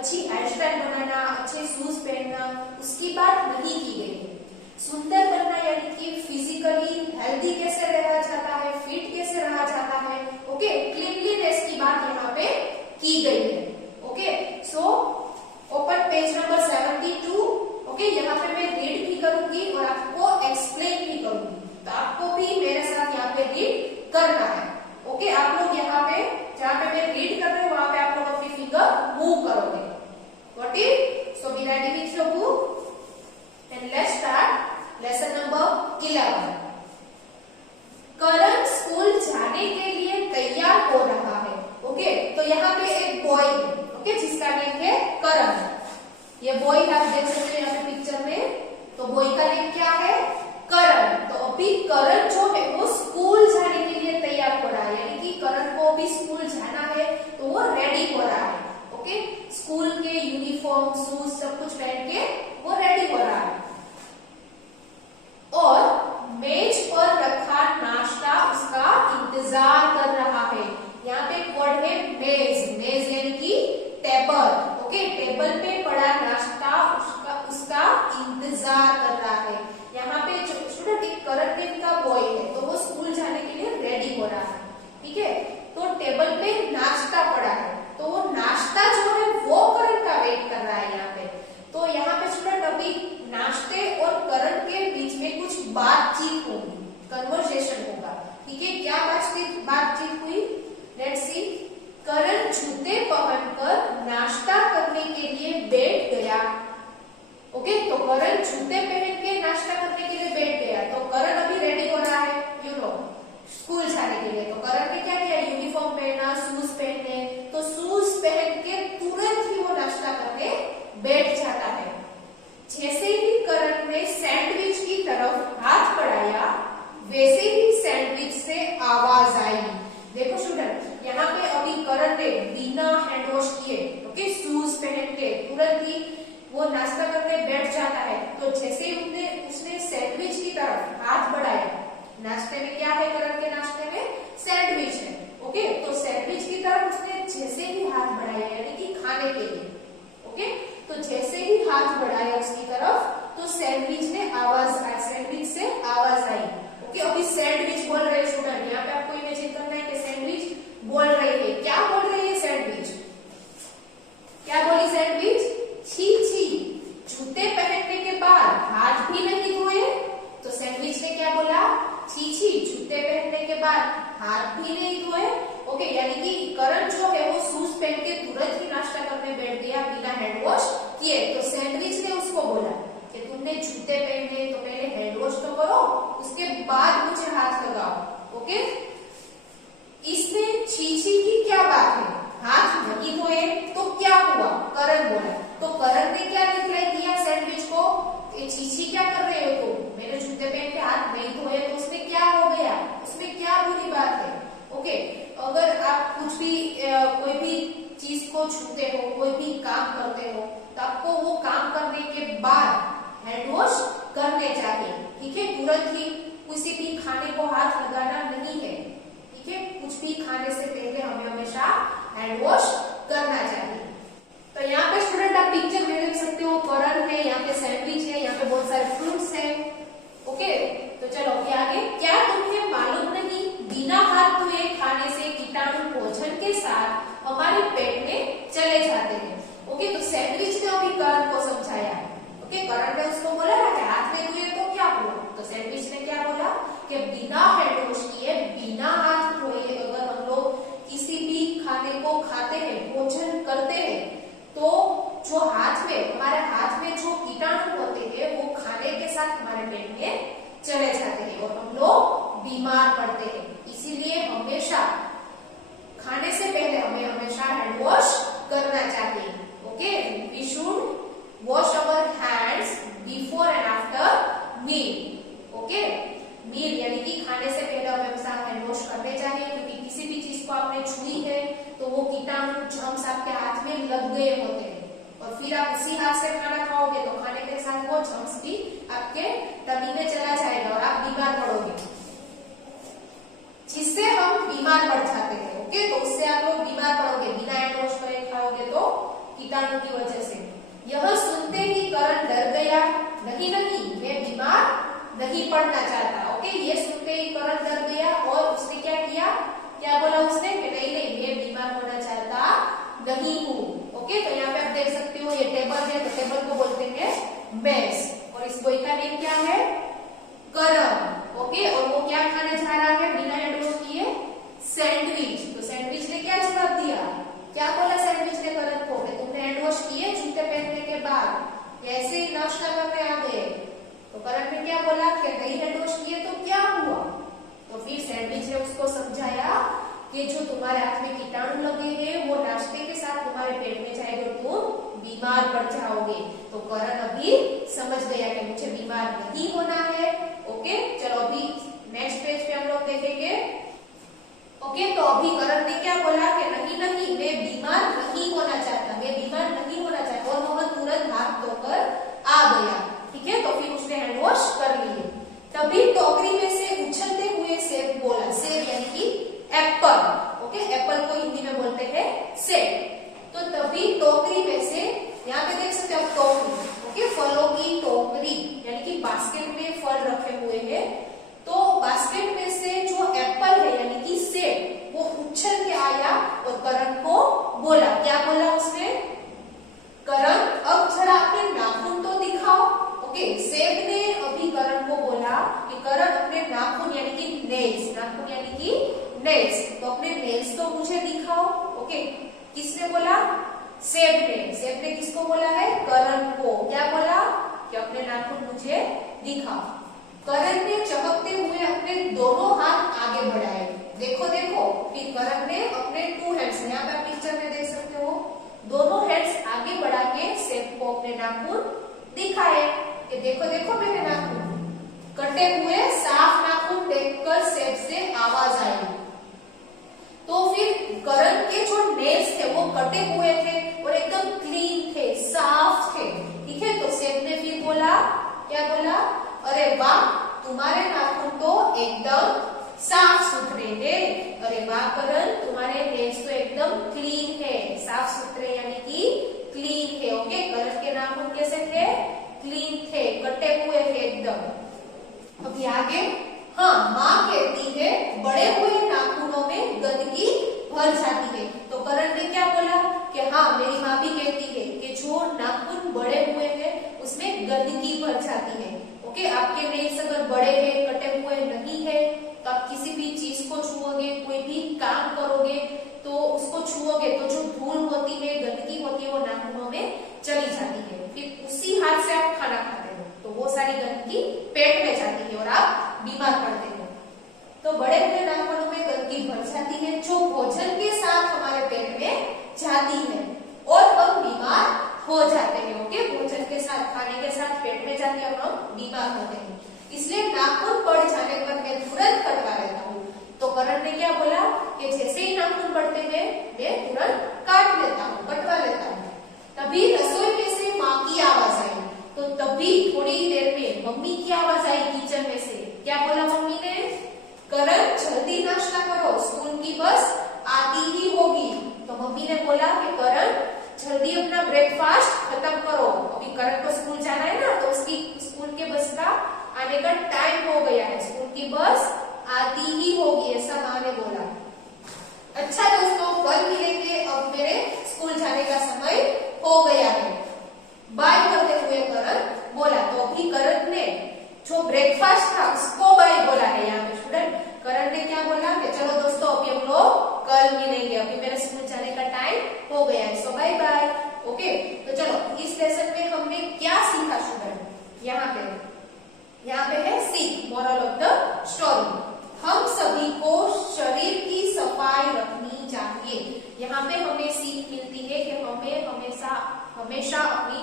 अच्छी hair style बनाना, अच्छे shoes पहनना, उसकी बात नहीं की गई है। सुंदर बनना यानी कि फिजिकली हेल्दी कैसे रहा जाता है, फिट कैसे रहा जाता है, ओके, क्लीनलीनेस की बात यहाँ पे की गई है। Okay, so open page number 72। Okay, यहाँ पे मैं रीड भी करूंगी और आपको एक्सप्लेन भी करूंगी, तो आपको भी मेरे साथ यहाँ पे रीड करना है। ओके, आप लोग यहाँ पे जहाँ पे मैं रीड कर रही हूँ वहां पे आप लोग अपनी फिंगर मूव करोगे। Got it? So be ready with your book and let's start lesson number 11. Karan school जाने के लिए तैयार हो रहा है। ओके, तो यहाँ पे एक बॉय है, ओके, जिसका नेम है करण। ये बॉय आप देख सकते हो यहाँ पे पिक्चर में, तो बॉय का नेम क्या है? करण। तो अभी करण जो है वो स्कूल जाने के लिए तैयार हो रहा है, यानी कि करण को अभी स्कूल जाना है तो वो रेडी हो रहा है। ओके, स्कूल के यूनिफॉर्म, शूज सब कुछ पहन के वो रेडी हो रहा है और मेज पर रखा नाश्ता उसका इंतजार कर रहा है। यहाँ पे एक वर्ड है मेज, मेज यानी कि टेबल। ओके, टेबल पे पड़ा नाश्ता उसका इंतजार कर रहा है। यहाँ पे स्टूडेंट एक करण नेम का बॉय है, तो वो स्कूल जाने के लिए रेडी हो रहा है। ठीक है, तो टेबल पे नाश्ता पड़ा है, तो वो नाश्ता जो है वो करण का वेट कर रहा है यहाँ पे। तो यहाँ पे स्टूडेंट अभी नाश्ते और करण के बीच में कुछ बातचीत होगी, कन्वर्सेशन होगा। ठीक है, क्या बातचीत हुई? Let's see. करण जूते पहनकर नाश्ता करने के लिए बैठ गया। ओके, तो करण जूते पहन के नाश्ता करने के लिए बैठ गया। तो करण अभी रेडी हो रहा है, यू नो, स्कूल जाने के लिए। तो करण ने क्या किया? यूनिफॉर्म पहना, शूज पहने। तो शूज पहन के तुरंत ही वो नाश्ता करने बैठ जाता है। जैसे ही करण ने सैंडविच की तरफ हाथ बढ़ाया, वैसे ही सैंडविच से आवाज आई। देखो स्टूडेंट, यहाँ पे अभी करण ने बिना हैंड वॉश किए, ओके, शूज पहन के तुरंत ही वो नाश्ता करने बैठ जाता है। तो जैसे ही उसने सैंडविच की तरफ हाथ बढ़ाया, नाश्ते में क्या है? करण के नाश्ते में सैंडविच है। ओके, तो सैंडविच की तरफ उसने जैसे ही हाथ बढ़ाया, यानी कि खाने के लिए, ओके, तो जैसे ही हाथ बढ़ाया उसकी तरफ, तो सैंडविच से आवाज आई। ओके, अभी सैंडविच बोल रहे स्टूडेंट, यहाँ पे आपको इमेजिन करना है कि सैंडविच बोल रही है। क्या बोल रही है सैंडविच? क्या बोली सैंडविच? छी छी, जूते पहनने के बाद हाथ भी नहीं धोए। तो सैंडविच ने क्या बोला? छी छी, जूते पहनने के बाद हाथ भी नहीं धोए। ओके, यानी कि करण जो है वो शूज पहन के तुरंत ही नाश्ता करने बैठ गया बिना हैंड वॉश किए। तो सैंडविच ने उसको बोला कि तुमने जूते पहने तो पहले हैंड वॉश तो करो, उसके बाद मुझे हाथ लगाओ। ओके, इसमें छी छी की क्या बात है? हाथ नहीं धोए तो क्या हुआ? करण बोला। तो करण ने क्या रिप्लाई दिया सैंडविच को? छी क्या कर रहे हो तुम? मेरे जूते पहन के हाथ नहीं धोए, तो उसमें क्या हो गया? उसमें क्या बुरी बात है? ओके, अगर आप कुछ भी कोई भी चीज को छूते हो, कोई भी काम करते हो, तो आपको वो काम करने के बाद हैंड वॉश करने चाहिए। ठीक है, तुरंत ही किसी भी खाने को हाथ लगाना नहीं है। ठीक है, कुछ भी खाने से पहले हमें हमेशा हैंड वॉश करना चाहिए। तो यहाँ पे स्टूडेंट आप पिक्चर में देख सकते हो, करण है, यहाँ पे सैंडविच है, यहाँ पे बहुत सारे फ्रूट्स है। ओके, तो चलो आगे। क्या तुम्हें मालूम नहीं, बिना हाथ धोए खाने से कीटाणु भोजन के साथ हमारे पेट में चले जाते हैं। ओके, तो सैंडविच ने अभी करण को समझाया। ओके, करण ने उसको बोला ना कि हाथ में धोए तो क्या हुआ? तो सैंडविच ने क्या बोला कि बिना हैंड वॉश किए, बिना हाथ धोए अगर हम लोग किसी भी खाने को खाते हैं, भोजन करते हैं, तो जो हमारे हाथ में जो कीटाणु होते हैं वो खाने के साथ हमारे पेट में चले जाते हैं और हम लोग बीमार पड़ते हैं। इसीलिए हमेशा खाने से पहले हमें हमेशा हैंड वॉश करना चाहिए। Okay, we should wash our hands before and after meal. Okay, meal यानी कि खाने से पहले हमें हमेशा हैंड वॉश करने चाहिए, क्योंकि किसी भी चीज को आपने छुई है तो वो कीटाणु जर्म्स आपके हाथ में लग गए होते हैं और फिर आप उसी हाथ से खाना खाओगे तो खाने के साथ वो जर्म्स भी आपके टमी में चला जाएगा और आप बीमार पड़ोगे, जिससे हम बीमार पड़ जाते हैं। ओके, तो उससे आप लोग बीमार पड़ोगे। बिना हैंड वॉश करे खाओगे तो कीटाणु की वजह से। यह सुनते ही करण डर गया। नहीं नहीं, मैं बीमार नहीं पड़ना चाहता। ओके, ये सुनते ही करण डर गया और उसने क्या किया, क्या बोला उसने कि नहीं नहीं, मैं बीमार होना चाहता नहीं हूँ। ओके, तो यहाँ पे आप देख सकते हो ये टेबल है, तो टेबल को बोलते हैं मेज, और इस बॉय का नेम क्या है, करण। ओके, और वो क्या खाने जा रहा है बिना हैंड वॉश किए, सैंडविच। तो सैंडविच ने क्या जवाब दिया, क्या बोला सैंडविच ने करण को कि तुमने हैंड वॉश किए जूते पहनने के बाद, ऐसे ही नाश्ता करने आ गए। तो करण ने क्या बोला कि नहीं हैंड वॉश किए तो क्या हुआ। तो फिर सैंडविच ने उसको समझाया कि जो तुम्हारे हाथ में कीटाणु लगे हैं वो नाश्ते के साथ तुम्हारे पेट में जाएंगे और तुम बीमार पड़ जाओगे। तो करण अभी समझ गया कि मुझे बीमार नहीं होना है। ओके, चलो अभी नेक्स्ट पेज पे हम लोग देखेंगे। ओके, तो अभी करण ने क्या बोला कि नहीं नहीं, मैं बीमार नहीं होना चाहता, मैं बीमार नहीं होना चाहता, और मोहन तुरंत हाथ धोकर आ गया। ठीक है, तो फिर उसने हैंड वॉश कर लिए। तभी टोकरी में से उछलते हुए सेब बोला, सेब यानी कि एप्पल। ओके, एप्पल को हिंदी में बोलते हैं सेब। तो तभी टोकरी में से, यहाँ पे देख सकते हो आप टोकरी, ओके, फलों की टोकरी यानी कि बास्केट में फल रखे हुए हैं। तो बास्केट में से जो एप्पल है यानी कि सेब वो उछल के आया और करण को बोला, क्या बोला उसने, करण अब जरा अपने नाखून तो दिखाओ। ओके, सेब ने अभी करण को बोला कि करण अपने नाखून यानी कि नेल्स, नाखून यानी कि नेल्स, तो अपने नेल्स तो मुझे दिखाओ। ओके, किसने बोला, सेब ने। सेब ने किसको बोला है, करण को, क्या बोला कि अपने नाखून मुझे दिखाओ। करण ने चमकते हुए अपने दोनों हाथ आगे बढ़ाए। देखो देखो, फिर करण ने अपने 2 हैंड्स, यहाँ पे आप पिक्चर में देख सकते हो, दोनों हैंड्स आगे बढ़ा के सेब को अपने नाखून दिखाए कि देखो देखो मेरे नाखून। कटे हुए साफ नाखून देखकर सेब से आवाज आई। तो फिर करण के जो नेल्स थे वो कटे हुए थे और एकदम क्लीन थे, साफ थे। ठीक है, तो सेब ने फिर बोला, क्या बोला, अरे वाह, तुम्हारे नाखून तो एकदम साफ सुथरे हैं। अरे वाह करण, तुम्हारे नेल्स तो एकदम क्लीन है, साफ सुथरे यानी कि क्लीन है। ओके, करण के नाखून कैसे थे, क्लीन थे, कटे हुए थे एकदम। अभी आगे, हाँ, माँ कहती है बड़े हुए नाखूनों में गंदगी भर जाती है। तो करण ने क्या बोला कि हाँ, मेरी माँ भी कहती है कि जो नाखून बड़े हुए हैं उसमें गंदगी भर जाती है। ओके, आपके नेल्स अगर बड़े हैं, कटे हुए नहीं है, तो आप किसी भी चीज को छुओगे, कोई भी काम करोगे तो उसको छुओगे तो जो धूल होती है, गंदगी होती है, वो नाखूनों में चली जाती है। फिर उसी हाथ से आप खाना खाते हो तो वो सारी गंदगी पेट में जाती है और आप बीमार पड़ते हो। तो बड़े हुए नाखूनों में गंदगी भर जाती है जो भोजन के साथ हमारे पेट में जाती है और हम बीमार हो जाते हैं। ओके, भोजन के साथ, खाने के साथ पेट में जाती है और हम बीमार होते हैं। इसलिए नाखून पड़ जाने पर मैं तुरंत कटवा लेता हूँ। तो करण ने क्या बोला कि जैसे ही नाखून पड़ते हैं मैं तुरंत काट लेता हूँ, कटवा लेता हूँ। तभी रसोई में से माँ की आवाज आई। तो तभी थोड़ी देर में मम्मी की आवाज आई किचन में से। क्या बोला मम्मी ने, करण जल्दी नाश्ता करो, स्कूल की बस आती ही होगी। तो मम्मी ने बोला कि करण जल्दी अपना ब्रेकफास्ट खत्म करो, अभी करण को स्कूल जाना है ना, तो उसकी स्कूल के बस का आने का टाइम हो गया है, स्कूल की बस आती ही होगी, ऐसा माँ ने बोला। अच्छा दोस्तों, कल मिलेंगे, अब मेरे स्कूल जाने का समय हो गया है, बाय करते हुए करण बोला। तो अभी करण ने जो ब्रेकफास्ट था उसको बाय बोला है यहाँ पे स्टूडेंट। करण ने क्या बोला कि चलो दोस्तों अभी हम लोग कल मिलेंगे, अभी मेरे स्कूल जाने का टाइम हो गया है, सो बाय बाय। ओके, तो चलो इस लेसन में हमने क्या सीखा स्टूडेंट, यहाँ पे है सीख, मोरल ऑफ द स्टोरी। हम सभी को शरीर की सफाई रखनी चाहिए। यहाँ पे हमें सीख मिलती है कि हमें हमेशा अपनी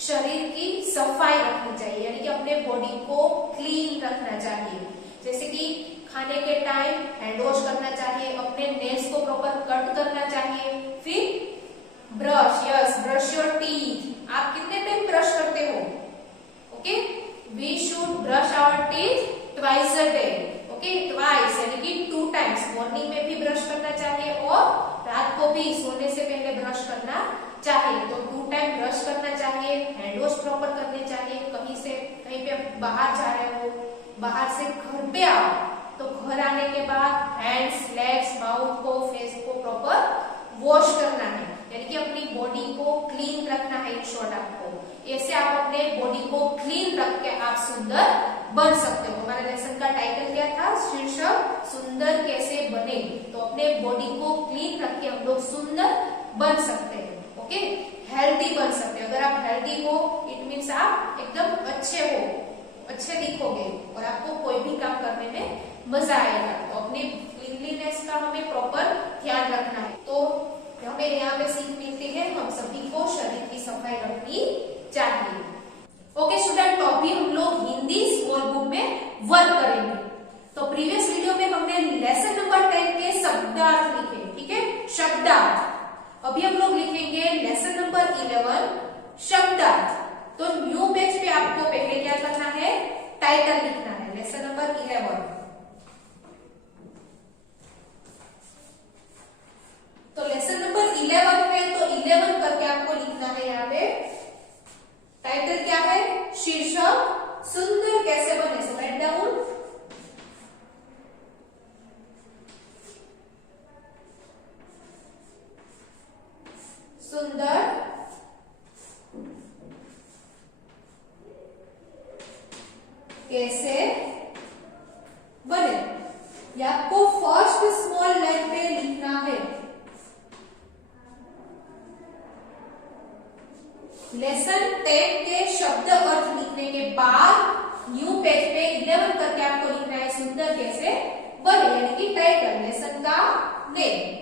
शरीर की सफाई रखनी चाहिए, यानी कि अपने बॉडी को क्लीन रखना चाहिए। जैसे कि खाने के टाइम हैंड वॉश करना चाहिए, अपने नेल्स को प्रॉपर कट करना चाहिए। फिर brush, yes, brush your teeth. आप कितने टाइम ब्रश करते हो? Okay, we should brush our teeth twice a day. Okay, twice यानी कि 2 टाइम्स, मॉर्निंग में भी ब्रश करना चाहिए और रात को भी सोने से पहले ब्रश करना चाहिए। तो बाहर जा रहे हो, बाहर से घर पे आओ, तो घर आने के बाद हैंड्स, लेग्स, माउथ को, फेस को प्रॉपर वॉश करना है, यानी कि अपनी बॉडी को क्लीन रखना है। इन शॉर्ट आपको ऐसे आप अपने बॉडी को क्लीन रख के आप सुंदर बन सकते हो। हमारे लेसन का टाइटल क्या था? शीर्षक सुंदर कैसे बने। तो अपने बॉडी को क्लीन रख के हम लोग सुंदर बन सकते हैं। ओके, हेल्दी बन सकते हैं। अगर आप हेल्दी हो इट मीन्स आप एकदम अच्छे हो, अच्छे दिखोगे और आपको कोई भी काम करने में मजा आएगा। तो अपने क्लीनलीनेस का हमें प्रॉपर ध्यान रखना है। तो हमें यहाँ पे सीख मिलती है हम सभी को शरीर की सफाई रखनी चाहिए। ओके स्टूडेंट, तो अभी हम लोग हिंदी स्मॉल बुक में वर्क करेंगे। तो प्रीवियस वीडियो में हमने लेसन नंबर 10 के शब्दार्थ लिखे, ठीक है, शब्दार्थ। अभी हम लोग लिखेंगे लेसन नंबर 11 शब्दार्थ। तो न्यू पेज पे आपको पहले क्या करना है? टाइटल लिखना है, लेसन नंबर 11। तो लेसन नंबर 11 है, तो 11 करके आपको लिखना है। यहाँ पे टाइटल क्या है? शीर्षक सुंदर कैसे बने। सो राइट डाउन सुंदर कैसे बने। ये आपको फर्स्ट स्मॉल लाइन पे लिखना है। लेसन 10 के शब्द अर्थ लिखने के बाद न्यू पेज पे 11 करके आपको लिखना है सुंदर कैसे बने, यानी कि टाइटल लेसन का नेम।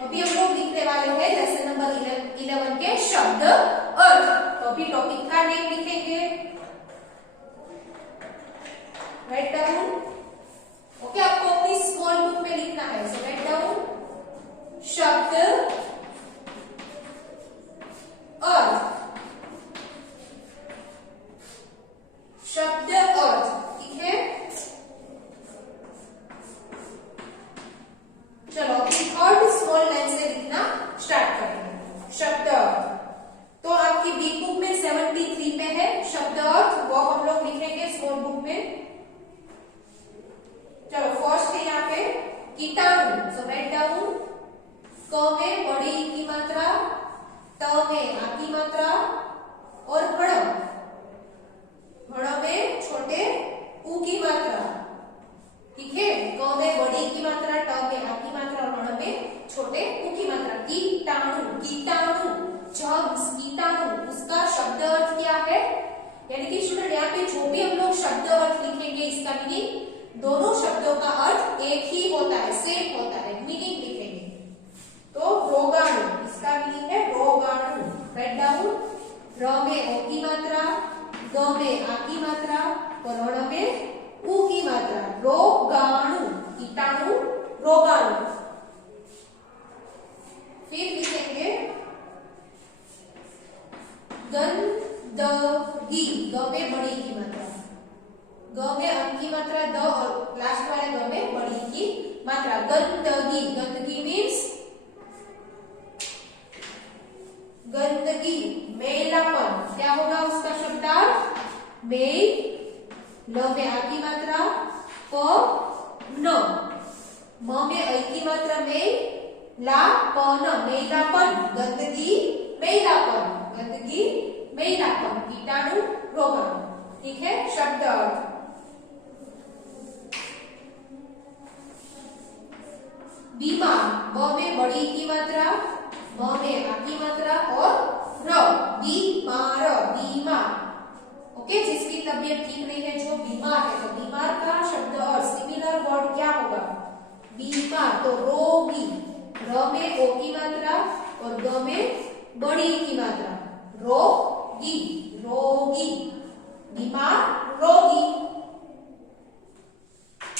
अभी हम लोग लिखने वाले हैं लेसन नंबर 11 के शब्द अर्थ। तो अभी टॉपिक का नेम लिखेंगे, राइट डाउन। ओके, आपको अपनी स्मॉल बुक में लिखना है। सो राइट डाउन शब्द अर्थ, शब्द अर्थ, ठीक है। चलो अभी थर्ड स्मॉल लाइन से लिखना स्टार्ट करते हैं। शब्द अर्थ तो आपकी बिग बुक में 73 पे है शब्द अर्थ, वो हम लोग लिखेंगे स्मॉल बुक में। चलो फर्स्ट है यहाँ पे कीटाणु। सो राइट डाउन क में बड़ी ई की मात्रा, त में आ की मात्रा और हड़ में छोटे उ की मात्रा, ठीक है। क में बड़ी की मात्रा, ट में आ की मात्रा और हड़ में छोटे उ की मात्रा। कीटाणु, कीटाणु, जर्म्स, कीटाणु, उसका शब्द अर्थ क्या है? यानी कि स्टूडेंट यहाँ पे जो भी हम लोग शब्द अर्थ लिखेंगे इसका मीनिंग दोनों शब्दों का अर्थ एक ही होता है, सेम होता है, मीनिंग लिखेंगे। तो रोगाणु, इसका मीनिंग है रोगाणु। राइट डाउन र में ओ की मात्रा, ग में आ की मात्रा और ण में उ की मात्रा। रोगाणु, कीटाणु, रोगाणु। फिर लिखेंगे गंदगी, ग में बड़ी की मात्रा, ग में अ की मात्रा, द और लास्ट वाले ग में बड़ी की मात्रा। गंदगी, गंदगी मीन्स गंदगी, मैलापन। क्या होगा उसका शब्दार्थ? मैल, ल में आ की मात्रा, प न, म में ऐ की मात्रा, मैल, ला प न, मैलापन, गंदगी, मैलापन, गंदगी, मैलापन, कीटाणु, रोगाणु, ठीक है। शब्द अर्थ बीमार, ब में बड़ी की मात्रा, म में आ की मात्रा और र, बीमार, बीमार। ओके, जिसकी तबीयत ठीक नहीं है, जो बीमार है, तो बीमार का शब्द और सिमिलर वर्ड क्या होगा? बीमार। तो रोगी, र में ओ की मात्रा और ग में बड़ी की मात्रा, रोगी, रोगी, बीमार, रोगी।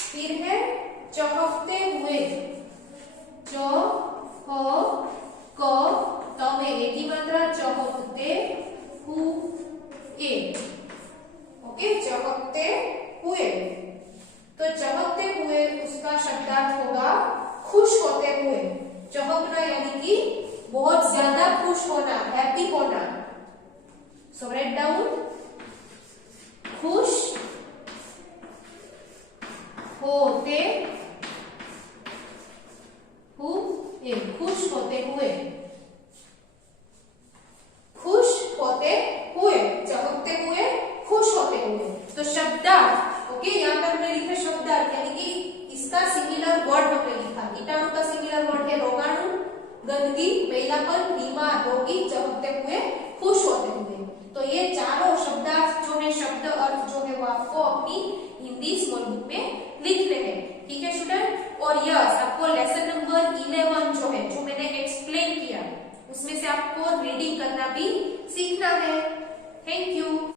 फिर है चहकते हुए, च ह क त में ए की मात्रा, चहकते हुए। ओके, चहकते हुए। तो चहकते हुए उसका शब्दार्थ होगा खुश होते हुए। चहकना यानी कि बहुत ज्यादा खुश होना, हैप्पी होना। सो राइट डाउन, खुश होते हुए, खुश होते हुए, खुश होते हुए, चमकते हुए, खुश होते हुए। तो शब्दार्थ, ओके, यहाँ पर हमने लिखा शब्दार्थ, यानी कि इसका सिमिलर वर्ड हमने लिखा। कीटाणु का सिमिलर वर्ड है रोगाणु, गंदगी, मैलापन, बीमार, रोगी, चमकते हुए, खुश होते हुए। तो ये चारों शब्दार्थ जो है, शब्द अर्थ जो है, वो आपको अपनी हिंदी स्मॉल बुक में लिखने हैं। ठीक है स्टूडेंट। और यस, आपको लेसन नंबर 11 जो है, जो मैंने एक्सप्लेन किया, उसमें से आपको रीडिंग करना भी सीखना है। Thank you.